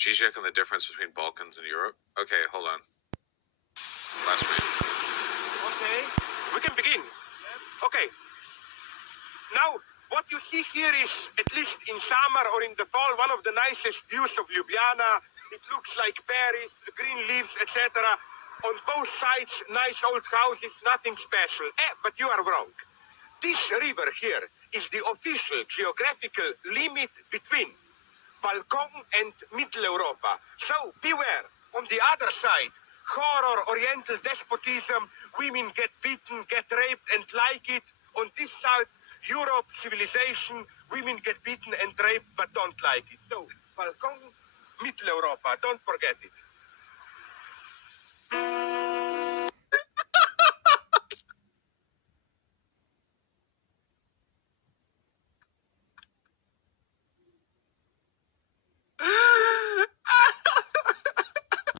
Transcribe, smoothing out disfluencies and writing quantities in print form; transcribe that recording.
Zizek and the difference between Balkans and Europe? Okay, hold on. Last screen. Okay, we can begin. Okay. Now, what you see here is, at least in summer or in the fall, one of the nicest views of Ljubljana. It looks like Paris, green leaves, etc. On both sides, nice old houses, nothing special. But you are wrong. This river here is the official geographical limit between Balkan and Middle Europa. So beware. On the other side, horror, Oriental despotism, women get beaten, get raped and like it. On this side, Europe, civilization, women get beaten and raped but don't like it. So, Balkan, Middle Europa, don't forget it.